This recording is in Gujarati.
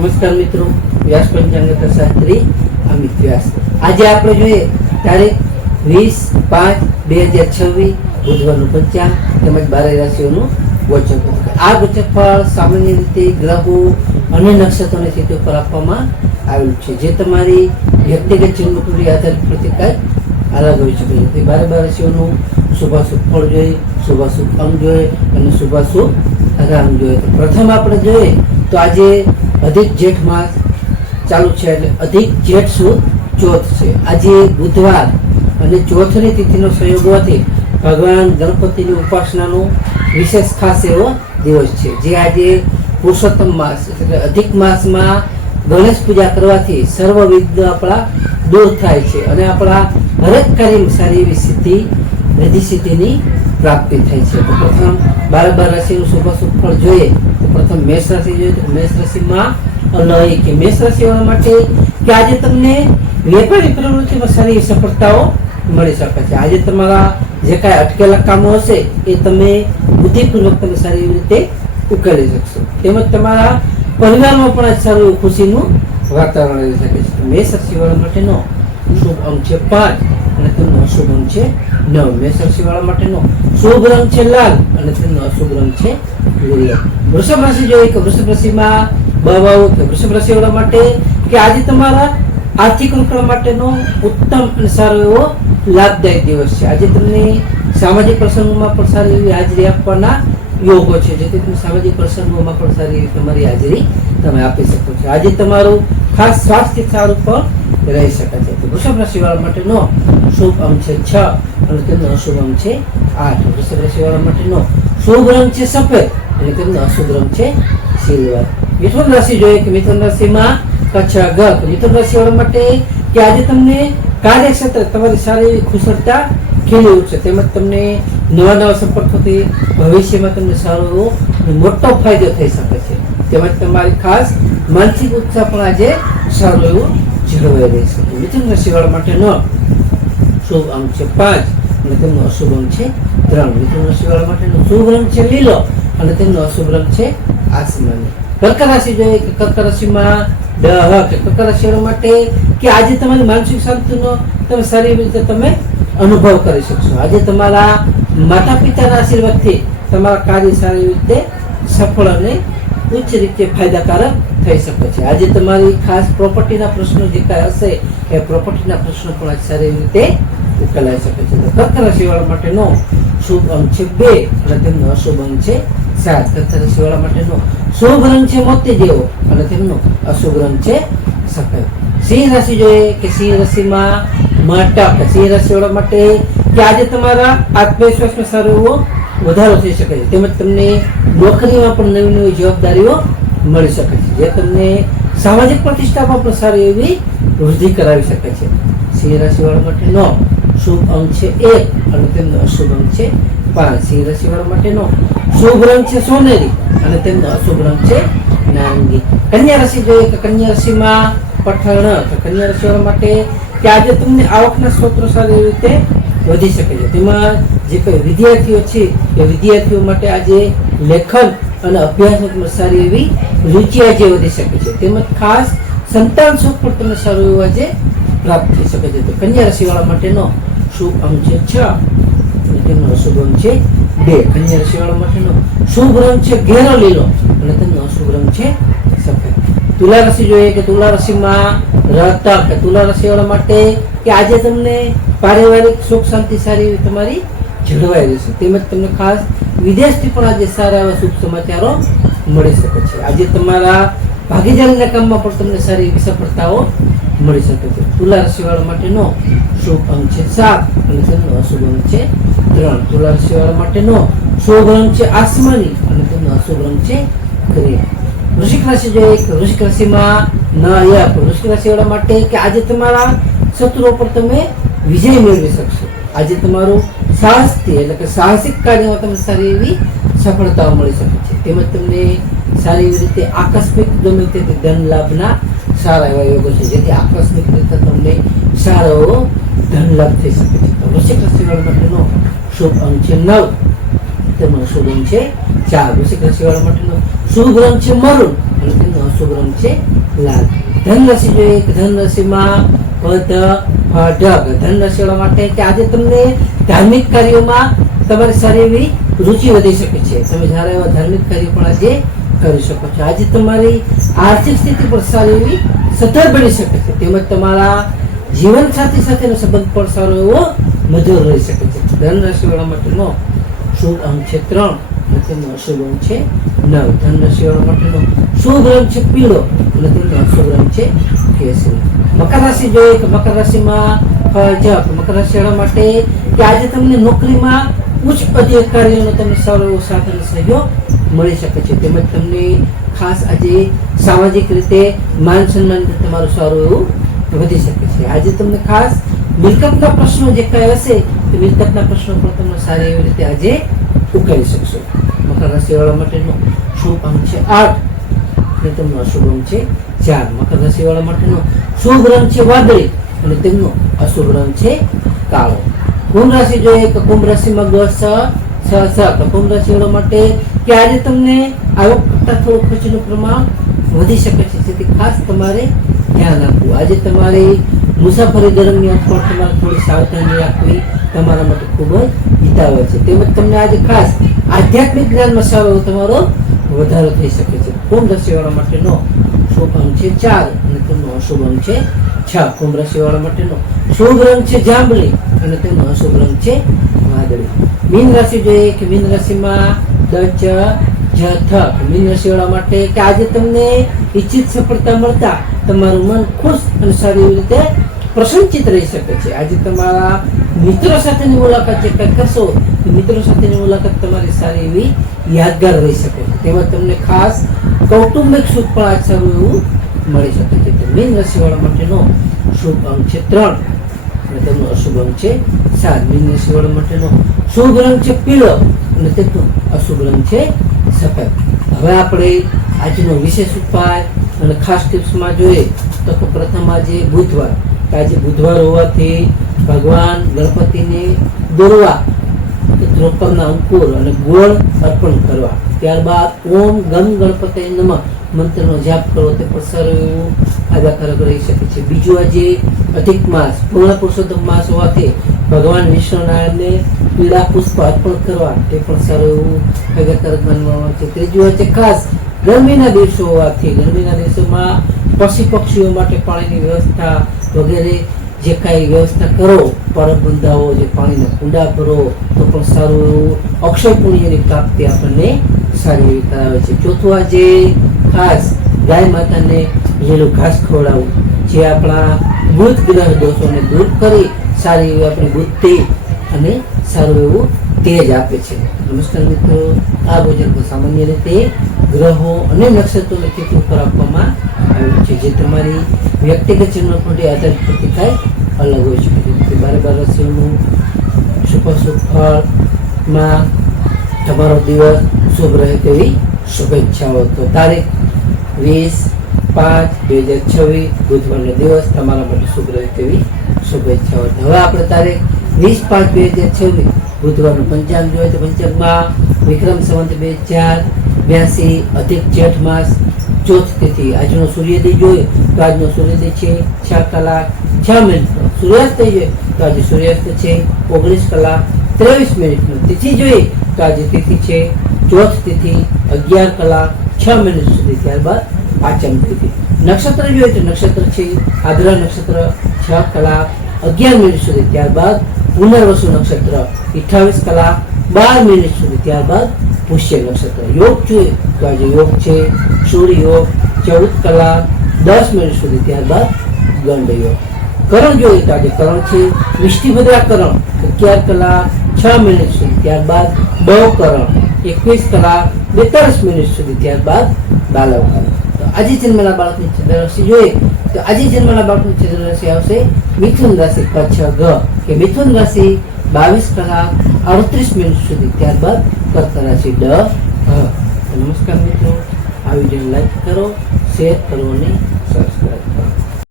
નમસ્કાર મિત્રો, વ્યાસ પંચાંગ શાસ્ત્રી અમિત વ્યાસ. આજે આપણે જોઈએ તારીખ 20/5/2026 બુધવારનું પંચાંગ તેમજ 12 રાશિઓનું ગોચર. આ ગોચરફળ સામાન્ય રીતે ગ્રહો અને નક્ષત્રોની સ્થિતિ પર આપવામાં આવેલું છે, જે તમારી વ્યક્તિગત જન્મકુંડળી આધારિત પ્રતિકાર અલગ હોઈ શકે છે. 12 રાશિઓનું શુભાશુભ ફળ જોઈએ, શુભાશુભ અંગ જોઈએ અને શુભાશુભ રામ જોઈએ. પ્રથમ આપણે જોઈએ તો આજે અધિક જેઠ માસ ચાલુ છે, એટલે અધિક જેઠ સુદ ચોથ છે. આજે બુધવાર અને ચોથની તિથિનો સંયોગ હોવાથી ભગવાન ગણપતિની ઉપાસનાનો વિશેષ ખાસ એવો દિવસ છે, જે આજે પુરુષોત્તમ માસ એટલે અધિક માસમાં ગણેશ પૂજા કરવાથી સર્વ વિઘ્ન આપણા દૂર થાય છે અને આપણા હરેક કાર્યમાં સારી એવી સિદ્ધિ રીધિ સિદ્ધિની પ્રાપ્તિ થાય છે. તો પ્રથમ 12 રાશિનું શુભાશુભ ફળ જોઈએ તો પ્રથમ મેષ રાશિ જોઈએ તો મેષ રાશિમાં અલય કે મેષ રાશિવાળા માટે કે આજે તમને વેપારી પ્રવૃત્તિમાં સારી સફળતાઓ મળી શકે છે. આજે તમારા જે કાંઈ અટકેલા કામો હશે એ તમે બુદ્ધિપૂર્વક તમે સારી રીતે ઉકેલી શકશો. તેમજ તમારા પરિવારમાં પણ આજ સારું એવું ખુશીનું વાતાવરણ રહી શકે છે. મેષ રાશિવાળા માટેનો શુભ અંક છે 5 અને તેમનો અશુભ અંક છે 9. મેષ રાશિવાળા માટેનો શુભ રંગ છે લાલ અને તેમનો અશુભ રંગ છે લીલો. વૃષભ રાશિ જોઈએ કે વૃષભ રાશિમાં બાવાઓ કે વૃષભ રાશિવાળા માટે કે આજે તમારા આર્થિક રોકડા માટેનો ઉત્તમ અને સારો એવો લાભદાયક દિવસ છે. આજે તમને સામાજિક પ્રસંગોમાં પણ સારી એવી હાજરી આપવાના યોગો છે, જેથી તમે સામાજિક પ્રસંગોમાં પણ સારી એવી તમારી હાજરી તમે આપી શકો છો. આજે તમારું ખાસ સ્વાસ્થ્ય સારું પણ રહી શકે છે. તો વૃષભ રાશિવાળા માટેનો શુભ અંક છે 6 અને તેમનો અશુભ અંક છે 8. વૃષભ રાશિવાળા માટેનો શુભ રંગ છે સફેદ અને તેમનો અશુભ રંગ છે સિલ્વર. મિથુન રાશિ જોઈએ કે મિથુન રાશિમાં કચ્છ ગ. મિથુન રાશિવાળા માટે કે આજે તમને કાર્યક્ષેત્રે તમારી સારી એવી કુશળતા ખીલી ઉઠશે, તેમજ તમને નવા સંપર્કોથી ભવિષ્યમાં તમને સારો એવો મોટો ફાયદો થઈ શકે છે. તેમજ તમારી ખાસ માનસિક ઉત્સાહ પણ આજે સારો એવો જળવાઈ રહેશે. મિથુન રાશિવાળા માટેનો શુભ અંક છે 5 અને તેમનો અશુભ અંક છે 3. મિથુન રાશિવાળા માટેનો શુભ રંગ છે લીલો અને તેમનો અશુભ રંગ છે આસમાની. કર્ક રાશિ જોઈએ કે કર્ક રાશિમાં કર્ક રાશિવાળા માટે કે આજે તમારી માનસિક શાંતિનો તમે સારી રીતે તમે અનુભવ કરી શકશો. આજે તમારા માતા પિતાના આશીર્વાદથી તમારા કાર્ય સારી રીતે સફળ અને ઉચ્ચ રીતે ફાયદાકારક થઈ શકે છે. આજે તમારી ખાસ પ્રોપર્ટીના પ્રશ્નો જે કાંઈ હશે એ પ્રોપર્ટીના પ્રશ્નો પણ આજે સારી રીતે ઉકેલાઈ શકે છે. કર્ક રાશિવાળા માટેનો શુભ અંક છે 2 અને તેમનો અશુભ અંક છે 7. કર્ક રાશિવાળા માટેનો શુભ રંગ છે મોતી જેવો અને તેમનો અશુભ રંગ છે સફેદ. સિંહ રાશિ જોઈએ કે સિંહ રાશિમાં માટક. સિંહ રાશિવાળા માટે કે આજે તમારા આત્મવિશ્વાસમાં સારો એવો વધારો થઈ શકે છે, તેમજ તમને નોકરીમાં પણ નવી નવી જવાબદારીઓ મળી શકે છે, જે તમને સામાજિક પ્રતિષ્ઠામાં પણ સારી એવી વૃદ્ધિ કરાવી શકે છે. સિંહ રાશિવાળા માટેનો શુભ અંક છે 1 અને તેમનો અશુભ અંક છે 5. સિંહ રાશિવાળા માટેનો શુભ રંગ છે સોનેરી અને તેમનો અશુભ રંગ છે નારંગી. કન્યા રાશિ જોઈએ કે કન્યા રાશિમાં પઠાણ. કન્યા રાશિવાળા માટે કે આજે તમને આવકના સ્ત્રોતો સારી રીતે વધી શકે છે. તેમાં જે કોઈ વિદ્યાર્થીઓ છે એ વિદ્યાર્થીઓ માટે આજે લેખન અને અભ્યાસમાં સારી એવી રુચિ આજે વધી શકે છે, તેમજ ખાસ સંતાન સુખ પણ તમને સારું એવું આજે પ્રાપ્ત થઈ શકે છે. તો કન્યા રાશિવાળા માટેનો શુભ અંક છે 6 અને તેમનો અશુભ અંક છે 2. કન્યા રાશિવાળા માટેનો શુભ રંગ છે ઘેરો લીલો અને તેમનો અશુભ રંગ છે સફેદ. તુલા રાશિ જોઈએ કે તુલા રાશિમાં રતક. તુલા રાશિવાળા માટે કે આજે તમને પારિવારિક સુખ શાંતિ સારી એવી તમારી જળવાઈ રહેશે, તેમજ તમને ખાસ વિદેશથી પણ આજે સારા એવા શુભ સમાચારો મળી શકે છે. આજે તમારા ભાગીદારીના કામમાં પણ તમને સારી એવી સફળતાઓ મળી શકે છે. તુલા રાશિવાળા માટેનો શુભ અંક છે 7 અને તેમનો અશુભ અંક છે 3. તુલા રાશિવાળા માટેનો શુભ રંગ છે આસમાની અને તેમનો અશુભ રંગ છે ગ્રીન. વૃશ્ચિક રાશિ જોઈએ કે વૃશ્ચિક રાશિમાં નાયક. વૃશ્ચિક રાશિવાળા માટે કે આજે તમારા શત્રુઓ પર તમે વિજય મેળવી શકશો. આજે તમારું સાહસથી એટલે કે સાહસિક કાર્યમાં તમને સારી એવી સફળતાઓ મળી શકે છે, તેમજ તમને સારી એવી રીતે આકસ્મિક ગમે તે ધન લાભના સારા એવા યોગો છે, જેથી આકસ્મિક રીતે તમને સારો એવો ધન લાભ થઈ શકે છે. વૃશ્ચિક રાશિવાળા માટેનો શુભ અંક છે 9 તેમનો અશુભ રંગ છે 4. વૃશ્ચિક રાશિ વાળા માટેનો શુભ રંગ છે મરૂન અને તેમનો અશુભ રંગ છે લાલ. ધન રાશિ જોઈએ કે ધન રાશિમાં ઢગ. ધન રાશિ વાળા માટે કે આજે તમને ધાર્મિક કાર્યોમાં તમારી સારી એવી રુચિ વધી શકે છે. તમે સારા એવા ધાર્મિક કાર્યો પણ આજે કરી શકો છો. આજે તમારી આર્થિક સ્થિતિ પણ સારી એવી સદ્ધર બની શકે છે. તેમજ તમારા જીવન સાથી સાથેનો સંબંધ પણ સારો એવો મધુર રહી શકે છે. ધન રાશિ વાળા માટેનો શુભ અંક છે 3 અને તેમનો અશુભ અંક છે 9. ધન રાશિ વાળા માટેનો શુભ રંગ છે પીળો અને તેમનો અશુભ રંગ છે કેસરી. મકર રાશિ જોઈએ કે મકર રાશિમાં મકર રાશિ વાળા માટે કે આજે તમને નોકરીમાં ઉચ્ચ અધિકારીઓનો તમને સારો એવો સાથ અને સહયોગ મળી શકે છે. તેમજ તમને ખાસ આજે સામાજિક રીતે માન સન્માન તમારું સારું એવું વધી શકે છે. આજે તમને ખાસ મિલકતના પ્રશ્નો જે કઈ હશે તે મિલકતના પ્રશ્નો પણ તમે સારી એવી રીતે આજે ઉકેલી શકશો. મકર રાશિ વાળા માટેનો શુભ અંક છે 8 અને તેમનો અશુભ અંક છે 4. મકર રાશિ વાળા માટેનો શુભ રંગ છે વાદળી અને તેમનો અશુભ રંગ છે કાળો. કુંભ રાશિ જોઈએ તો કુંભ રાશિમાં કુંભ રાશિ વાળા માટે કે આજે તમને આવક કરતા થોડું ખર્ચનું પ્રમાણ વધી શકે છે, જેથી ખાસ તમારે ધ્યાન આપવું. આજે તમારી મુસાફરી દરમિયાન પણ તમારે થોડી સાવધાની રાખવી તમારા માટે ખૂબ જ હિતાવહ છે. તેમજ તમને આજે ખાસ આધ્યાત્મિક જ્ઞાનમાં સારો તમારો વધારો થઈ શકે છે. કુંભ રાશિ વાળા માટેનો શુભ અંક છે 4 અને તેમનો અશુભ અંક છે 6. કુંભ રાશિ વાળા માટેનો શુભ રંગ છે જાંબલી અને તેમનો અશુભ રંગ છે વાદળી. મીન રાશિ જોઈએ કે મીન રાશિમાં મીન રાશિ વાળા માટે કે આજે તમને ઈચ્છિત સફળતા મળતા તમારું મન ખુશ અને સારી એવી રીતે પ્રસન્નચિત રહી શકે છે. આજે તમારા મિત્રો સાથેની મુલાકાત જે કંઈ કરશો મિત્રો સાથેની મુલાકાત તમારી સારી એવી યાદગાર રહી શકે છે. તેમજ તમને ખાસ કૌટુંબિક સુખ પણ આજ સારું એવું મળી શકે છે. મીન રાશિ વાળા માટેનો શુભ અંક છે 3 અને તેમનો અશુભ અંક છે 7. મીન રાશિ વાળા માટેનો શુભ રંગ છે પીળો અને તેમનો અશુભ રંગ છે સફેદ. હવે આપણે આજનો વિશેષ ઉપાય અને ખાસ ટિપ્સમાં જોઈએ તો પ્રથમ આજે બુધવાર. આજે બુધવાર હોવાથી ભગવાન ગણપતિને દોરવા દ્રૌપદના અંકુર અને ગોળ અર્પણ કરવા. ત્યારબાદ ઓમ ગમ ગણપતિ નમઃ મંત્રનો જાપ કરો તે પણ સારું એવું ફાયદાકારક રહી શકે છે. બીજું આજે અધિક માસ પૂર્ણ પુરુષોત્તમ માસ હોવાથી ભગવાન વિષ્ણુનારાયણને પીળા પુષ્પ અર્પણ કરવા તે પણ સારું એવું ફાયદાકારક માનવામાં આવે છે. ત્રીજું આજે ખાસ ગરમીના દિવસો હોવાથી ગરમીના દિવસોમાં પશુ પક્ષીઓ માટે પાણીની વ્યવસ્થા વગેરે જે કાંઈ વ્યવસ્થા કરો, પરબ બંધાવો, જે પાણીના કુંડા ભરો તો પણ સારું એવું અક્ષય પુણ્યની પ્રાપ્તિ આપણને સારી એવી કરાવે છે. ચોથું આજે ખાસ ગાય માતાને લીલું ઘાસ ખવડાવવું જે આપણા બુધ ગ્રહ દોષોને દૂર કરી સારી એવી આપણી બુદ્ધિ અને સારું એવું તેજ આપે છે. નમસ્કાર મિત્રો, આ ભોજન સામાન્ય રીતે ગ્રહો અને નક્ષત્રોને તિથિ ઉપર આપવામાં આવ્યું છે, જે તમારી વ્યક્તિગત જીવન પર આધારિત પ્રતિકાય અલગ હોય છે. 12 રાશિઓનું શુભાશુભ ફળમાં તમારો દિવસ શુભ રહે તેવી શુભેચ્છાઓ. તો તારીખ 20/5/2026 બુધવારનો દિવસ તમારા માટે શુભ રહે તેવી શુભેચ્છાઓ. હવે આપણે તારીખ 20/5/2026 બુધવારનું પંચાંગ જોઈએ તો પંચાંગમાં વિક્રમ સંવત 2082 અધિક જેઠ માસ ચોથ તિથિ. આજનો સૂર્યોદય જોઈએ તો આજનો સૂર્યોદય છે 6 કલાક 6 મિનિટનો. સૂર્યાસ્ત જોઈએ તો આજે સૂર્યાસ્ત છે 19 કલાક 23 મિનિટનો. તિથિ જોઈએ તો આજે તિથિ છે ચોથ તિથિ 11 કલાક 6 મિનિટ સુધી. ત્યારબાદ પાંચમ તિથિ. નક્ષત્ર જોઈએ તો નક્ષત્ર છે આદ્રા નક્ષત્ર 6 કલાક 11 મિનિટ સુધી. ત્યારબાદ પુનર્વસુ નક્ષત્ર 28 કલાક 12 મિનિટ સુધી. ત્યારબાદ પુષ્ય નક્ષત્ર. યોગ જોઈએ તો આજે યોગ છે સૂર્ય યોગ 14 કલાક 10 મિનિટ સુધી. ત્યારબાદ ગંડ યોગ. કરણ જોઈએ તો આજે કરણ છે વિષ્ટિભદ્રા કરણ 11 કલાક 6 મિનિટ સુધી. ત્યારબાદ બહુ કરણ 21 કલાક 42 મિનિટ સુધી. ત્યારબાદ બાલવ કરણ. તો આજે જન્મેલા બાળકની ચંદ્ર રાશિ જોઈએ તો આજે જન્મેલા બાળકની ચંદ્ર રાશિ આવશે મિથુન રાશિ કચ્છ ગ કે મિથુન રાશિ 22 કલાક 38 મિનિટ સુધી. ત્યારબાદ કર્ક રાશિ ડ હ. નમસ્કાર મિત્રો, આ વિડીયો લાઈક કરો, શેર કરો અને સબસ્ક્રાઇબ